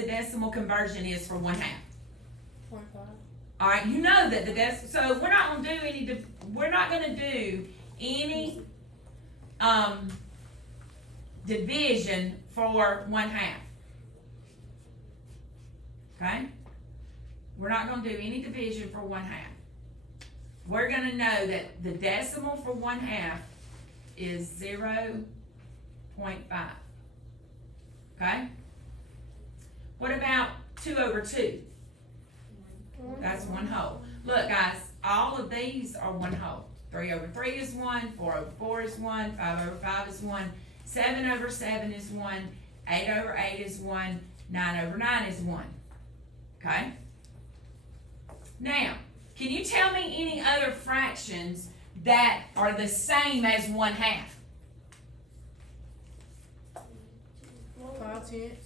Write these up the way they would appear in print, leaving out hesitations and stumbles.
the decimal conversion is for 1/2? 0.5. All right, you know that the so we're not gonna do any. We're not gonna do any division for 1/2. Okay, we're not gonna do any division for 1/2. We're gonna know that the decimal for 1/2 is 0.5. Okay. What about 2/2? That's 1/2. Look, guys, all of these are 1/2. 3/3 is 1, 4/4 is 1, 5/5 is 1, 7/7 is 1, 8/8 is 1, 9/9 is 1. Okay? Now, can you tell me any other fractions that are the same as 1/2? 5/10.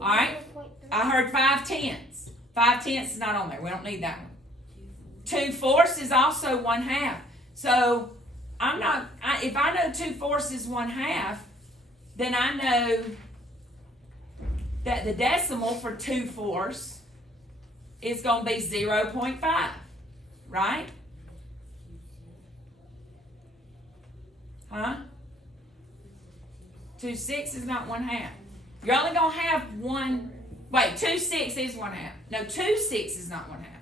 All right? I heard 5/10. 5/10 is not on there. We don't need that one. 2/4 is also 1/2. So if I know 2/4 is 1/2, then I know that the decimal for 2/4 is going to be 0.5, right? Huh? 2/6 is not 1/2. You're only going to have one. Wait, 2/6 is 1/2. No, 2/6 is not 1/2.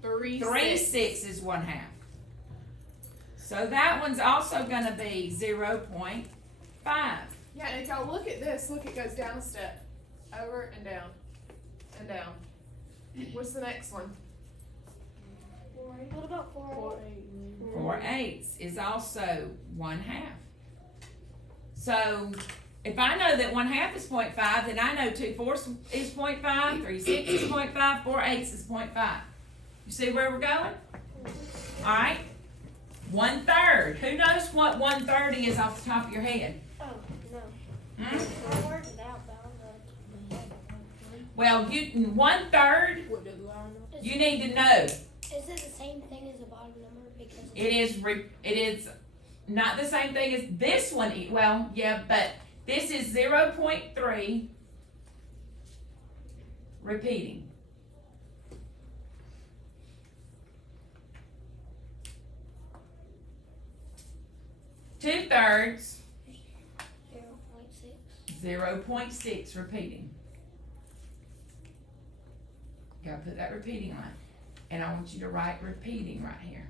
3/6 is 1/2. So that one's also going to be 0.5. Yeah, and if y'all look at this, look, it goes down a step. Over and down. And down. What's the next one? What about 4/8? 4/8 is also 1/2. So if I know that 1/2 is 0.5, then I know 2/4 is 0.5, 3/6 is 0.5, 4/8 is 0.5. You see where we're going? All right. 1/3. Who knows what 1/3 is off the top of your head? Oh, no. Hmm? I worked it out, but Well, 1/3. what did Lionel? You need to know. Is it the same thing as the bottom number? Because It is not the same thing as this one. Well, yeah, but this is 0.3 repeating. Two-thirds, 0.6. 0.6 repeating. Gotta put that repeating line. And I want you to write repeating right here.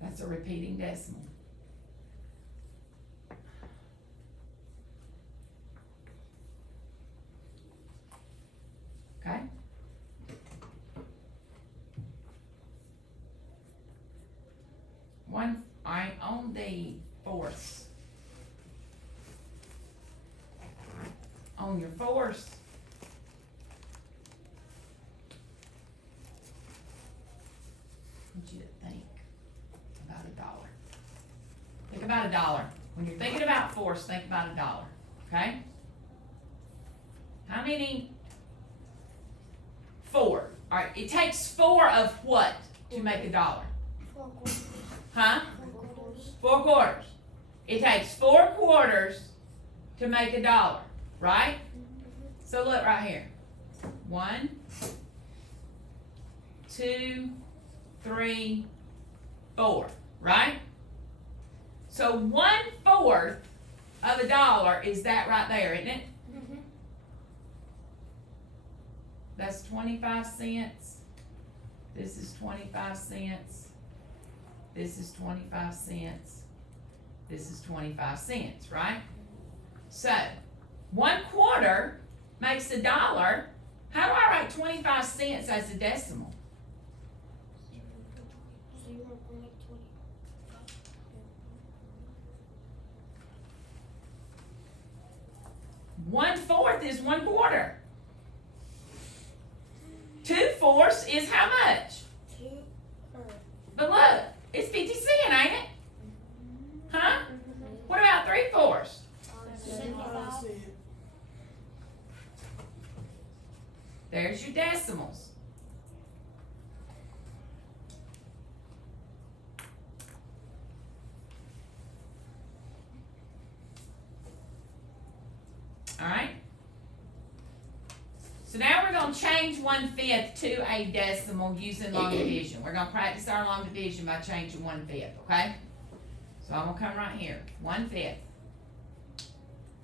That's a repeating decimal. Okay? On the fourths. On your fourths, I want you to think about $1. Think about $1. When you're thinking about fourths, think about $1. Okay? How many? 4. All right. It takes 4 of what to make $1? 4 quarters. Huh? 4 quarters. 4 quarters. It takes 4 quarters to make $1, right? So look right here. 1, 2, 3, 4, right? So 1/4 of $1 is that right there, isn't it? Mm-hmm. That's 25 cents. This is 25 cents. This is 25 cents. This is 25 cents, right? So 1/4 makes $1. How do I write 25 cents as a decimal? 0.25. 1/4 is 1/4. 2/4 is how much? 2. But look, it's 50 cents, ain't it? Huh? What about 3/4? 75. There's your decimals. alright? So now we're gonna change 1/5 to a decimal using long division. We're gonna practice our long division by changing 1/5, okay? So I'm gonna come right here, 1/5.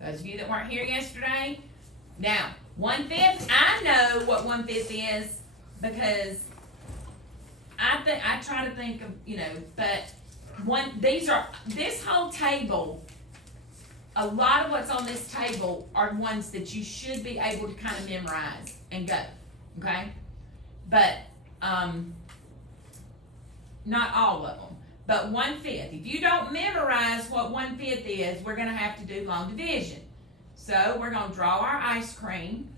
Those of you that weren't here yesterday, now, 1/5, I know what 1/5 is because I try to think of, but this whole table, a lot of what's on this table are ones that you should be able to kind of memorize and go, okay? But, not all of them, but 1/5. If you don't memorize what 1/5 is, we're gonna have to do long division. So we're gonna draw our ice cream,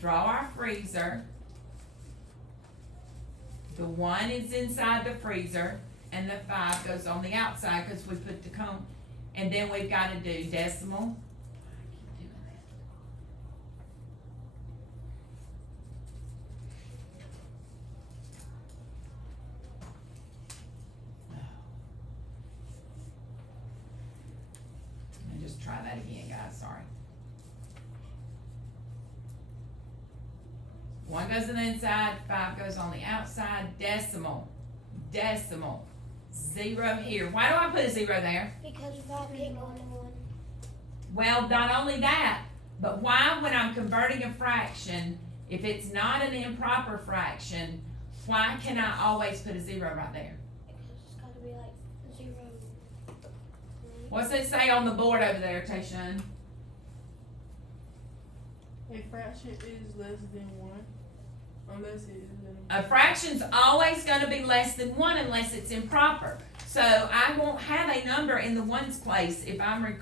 draw our freezer. The 1 is inside the freezer, and the 5 goes on the outside because we put the cone. And then we've got to do decimal. I keep doing that. Let me just try that again, guys. Sorry. 1 goes on the inside, 5 goes on the outside, decimal, 0 here. Why do I put a 0 there? Because 5 can't go into 1. Well, not only that, but why, when I'm converting a fraction, if it's not an improper fraction, why can I always put a 0 right there? Because it's gotta be like 0. What's it say on the board over there, Tayshaun? A fraction is less than 1, unless it is in A fraction's always gonna be less than 1 unless it's improper. So I won't have a number in the ones place if I'm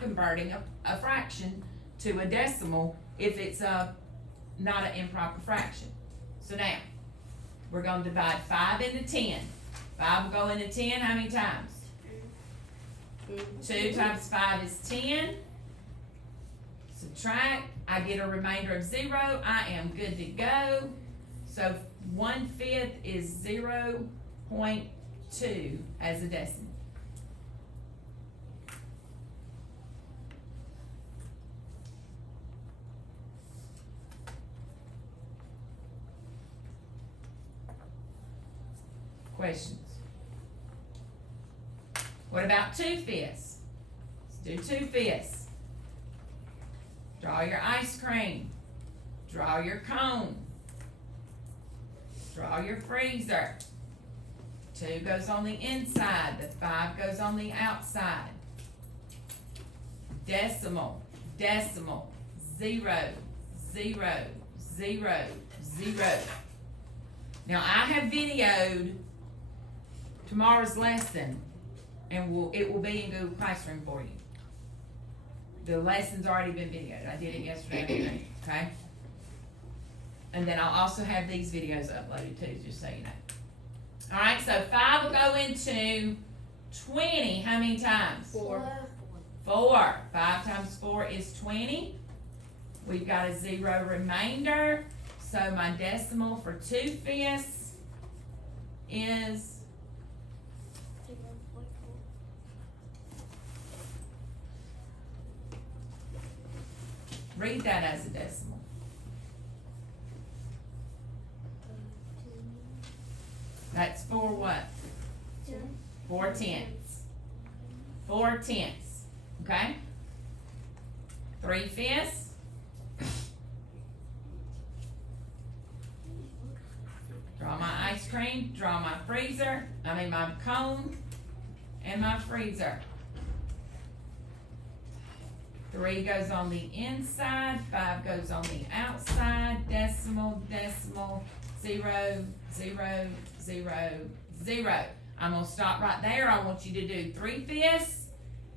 converting a fraction to a decimal if it's not an improper fraction. So now, we're gonna divide 5 into 10. 5 will go into 10 how many times? 2 times 5 is 10. Subtract, I get a remainder of 0, I am good to go. So 1/5 is 0.2 as a decimal. Questions? What about 2/5? Let's do 2/5. Draw your ice cream. Draw your cone. Draw your freezer. 2 goes on the inside, the 5 goes on the outside. Decimal, 0, 0, 0, 0. Now I have videoed tomorrow's lesson, and it will be in Google Classroom for you. The lesson's already been videoed. I did it yesterday afternoon, okay? And then I'll also have these videos uploaded too, just so you know. Alright, so 5 will go into 20 how many times? 4. 4. 5 times 4 is 20. We've got a 0 remainder. So my decimal for 2/5 is 0.4. read that as a decimal. That's 4 what? 4 tenths. 4 tenths. Okay? 3/5. Draw my ice cream, draw my freezer, my cone, and my freezer. 3 goes on the inside, 5 goes on the outside, decimal, 0, 0, 0, 0. I'm gonna stop right there. I want you to do 3/5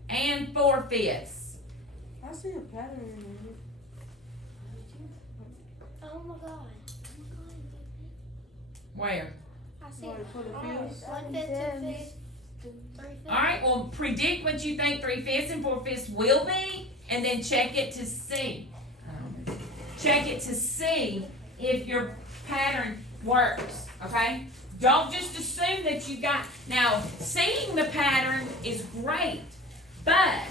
and 4/5. I see a pattern in it. Oh my god. Where? I see Like for the it. fifths? 1/5, 2/5, 3/5. Alright, well, predict what you think 3/5 and 4/5 will be, and then check it to see. Check it to see if your pattern works, okay? Don't just assume that you got, now, seeing the pattern is great, but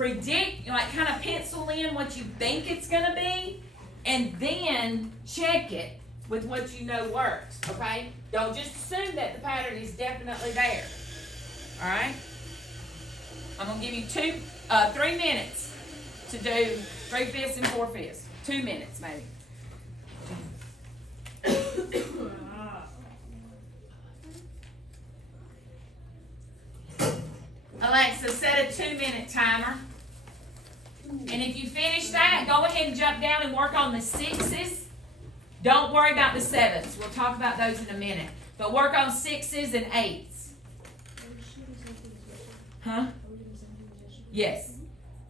predict, like kind of pencil in what you think it's gonna be, and then check it with what you know works, okay? Don't just assume that the pattern is definitely there, alright? I'm gonna give you 3 minutes to do 3/5 and 4/5. 2 minutes maybe. Alexa, set a 2-minute timer. And if you finish that, go ahead and jump down and work on the 6s. Don't worry about the 7s. We'll talk about those in a minute. But work on 6s and 8s. Huh? Yes.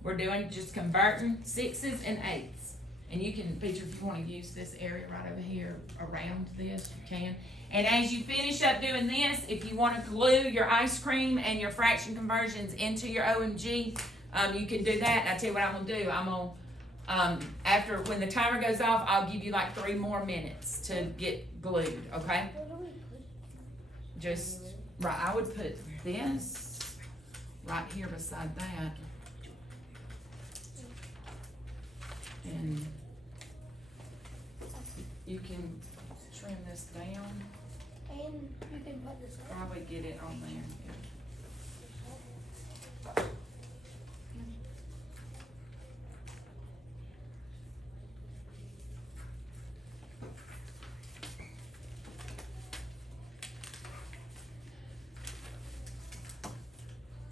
We're doing just converting 6s and 8s. And you can, Peter, if you want to use this area right over here around this, you can. And as you finish up doing this, if you want to glue your ice cream and your fraction conversions into your OMG, you can do that. And I tell you what I'm gonna do. I'm gonna after when the timer goes off, I'll give you like 3 more minutes to get glued. Okay? Where do we put it? Just right. I would put this right here beside that, and you can trim this down. And you can put this up. Probably get it on there. Yeah.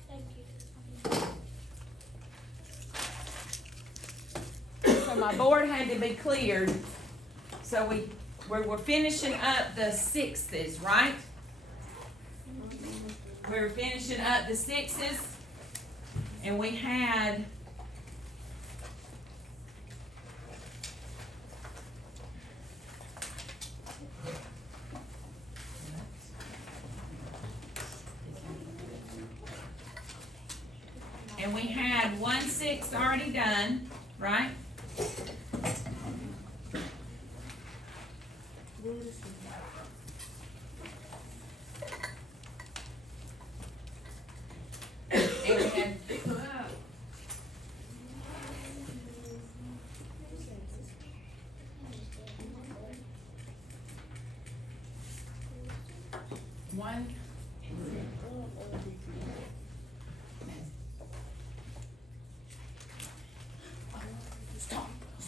Thank you. So my board had to be cleared. So we're finishing up the 6s, right? We're finishing up the 6s, and we had one 6 already done, right? And we had one.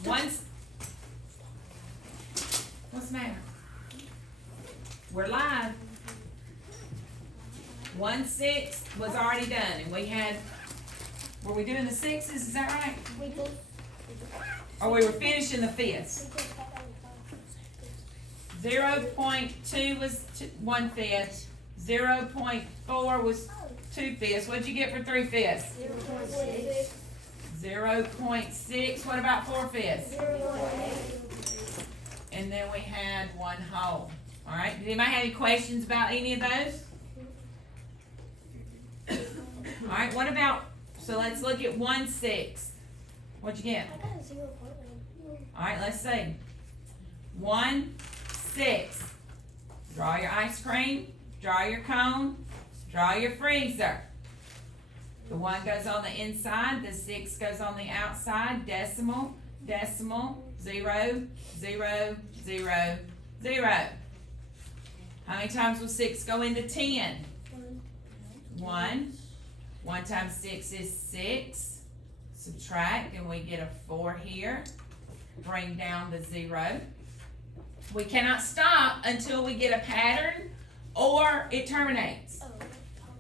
Once. What's the matter? We're live. 1 6 was already done, and we had. Were we doing the 6s? Is that right? We just, Or we were finishing the 5s? we just got that 0.2 was 1/5. 0.4 was 2/5. What'd you get for 3/5? 0.6. 0.6. What about 4/5? 0.8. And then we had 1 whole. All right. Did anybody have any questions about any of those? All right. What about? So let's look at 1 6. What'd you get? I got a 0.1. All right. Let's see. 1 6. Draw your ice cream. Draw your cone. Draw your freezer. The 1 goes on the inside. The 6 goes on the outside. Decimal. Decimal. 0 0 0 0. How many times will 6 go into 10? 1. 1 times 6 is 6. Subtract, and we get a 4 here. Bring down the 0. We cannot stop until we get a pattern or it terminates.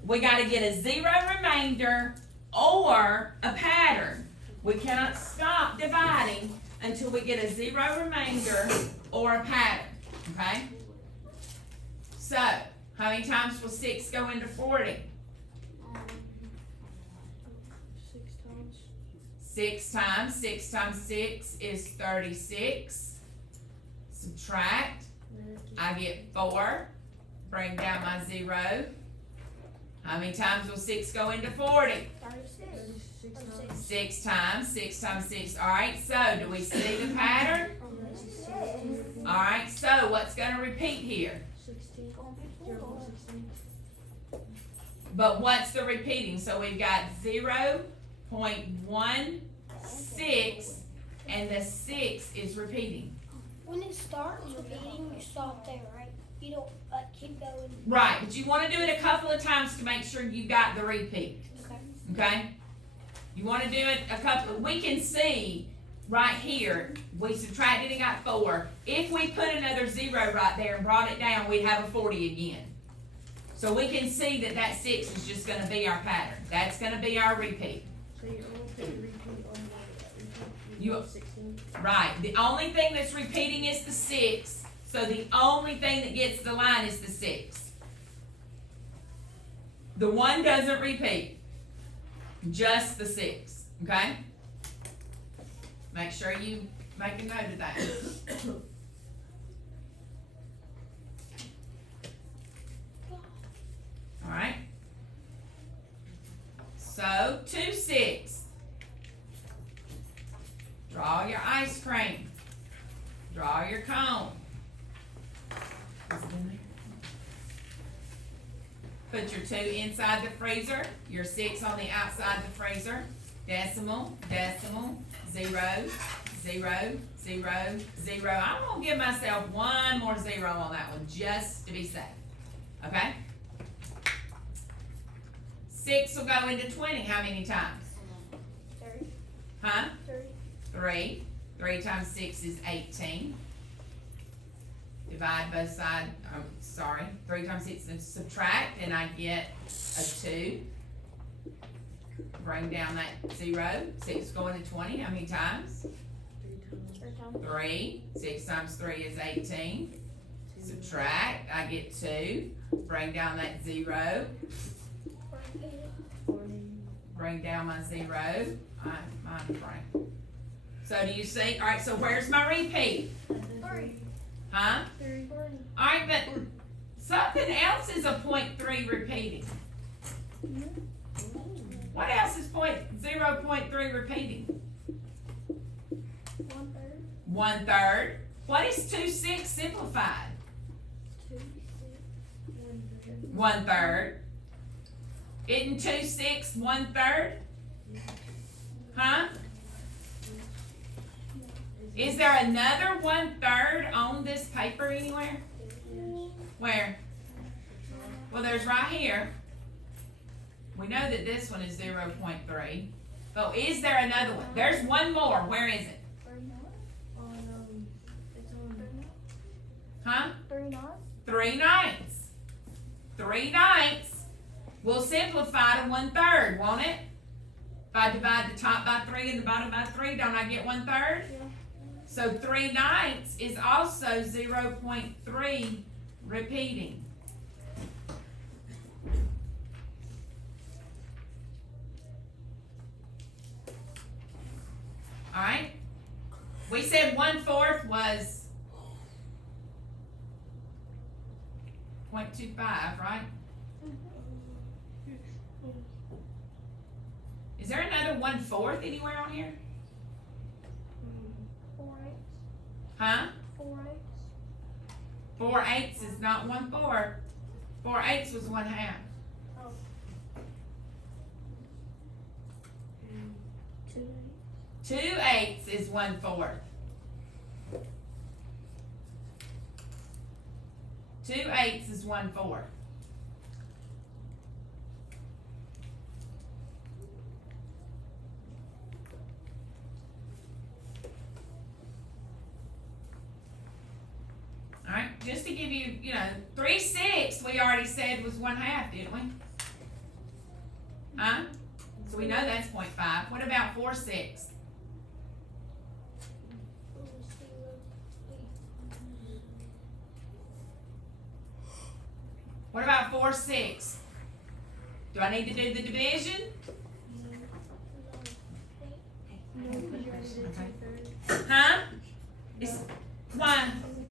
We got to get a 0 remainder or a pattern. We cannot stop dividing until we get a 0 remainder or a pattern. Okay? So, how many times will 6 go into 40? 6 times. 6 times 6 is 36. Subtract. I get 4. Bring down my 0. How many times will 6 go into 40? 36. 6 times. 6 times 6. Alright, so do we see the pattern? Alright, so what's going to repeat here? But what's the repeating? So we've got 0, 0.16, and the 6 is repeating. When it starts repeating, you stop there, right? You don't keep going. Right, but you wanna do it a couple of times to make sure you got the repeat, Okay. okay? You wanna do it a couple, we can see right here, we subtracted and got 4. If we put another 0 right there and brought it down, we'd have a 40 again. So we can see that that 6 is just gonna be our pattern. That's gonna be our repeat. So you only put the repeat on that repeat. You- 16. Right, the only thing that's repeating is the 6, so the only thing that gets the line is the 6. The 1 doesn't repeat, just the 6, okay? Make sure you make a note of that. Alright? So, 2/6. Draw your ice cream. Draw your cone. Put your 2 inside the freezer, your 6 on the outside the freezer. Decimal, decimal, 0, 0, 0, 0. I'm gonna give myself one more 0 on that one, just to be safe. Okay? 6 will go into 20 how many times? 30. Huh? 30. 3. 3 times 6 is 18. Divide both sides, 3 times 6 and subtract, and I get a 2. Bring down that 0. 6 going to 20, how many times? 3 times. 3. 6 times 3 is 18. Subtract, I get 2. Bring down that 0. 40. Bring down my 0. Mine bring. So do you see? Alright, so where's my repeat? 3. Huh? 3. Alright, but something else is a 0.3 repeating. What else is 0.3 repeating? 1/3. 1/3. What is 2/6 simplified? 2, 6, 1/3. 1/3. Isn't 2/6 1/3? Huh? Is there another 1/3 on this paper anywhere? Where? Well, there's right here. We know that this one is 0.3. But is there another one? There's one more. Where is it? 3 knots. It's on. Huh? 3 knots. 3/9. 3/9 will simplify to 1/3, won't it? If I divide the top by 3 and the bottom by 3, don't I get 1/3? Yeah. So 3/9 is also 0.3 repeating. Alright? We said 1/4 was 0.25, right? Is there another 1/4 anywhere on here? 4/8. Huh? 4/8. 4/8 is not 1/4. 4/8 was 1/2. 2/8. 2/8 is 1/4. 2/8 is 1/4. Alright, just to give you, 3/6 we already said was 1/2, didn't we? Huh? So we know that's 0.5. What about 4/6? What about 4/6? Do I need to do the division? No, because you already did Okay. 2/3. Huh? It's, why?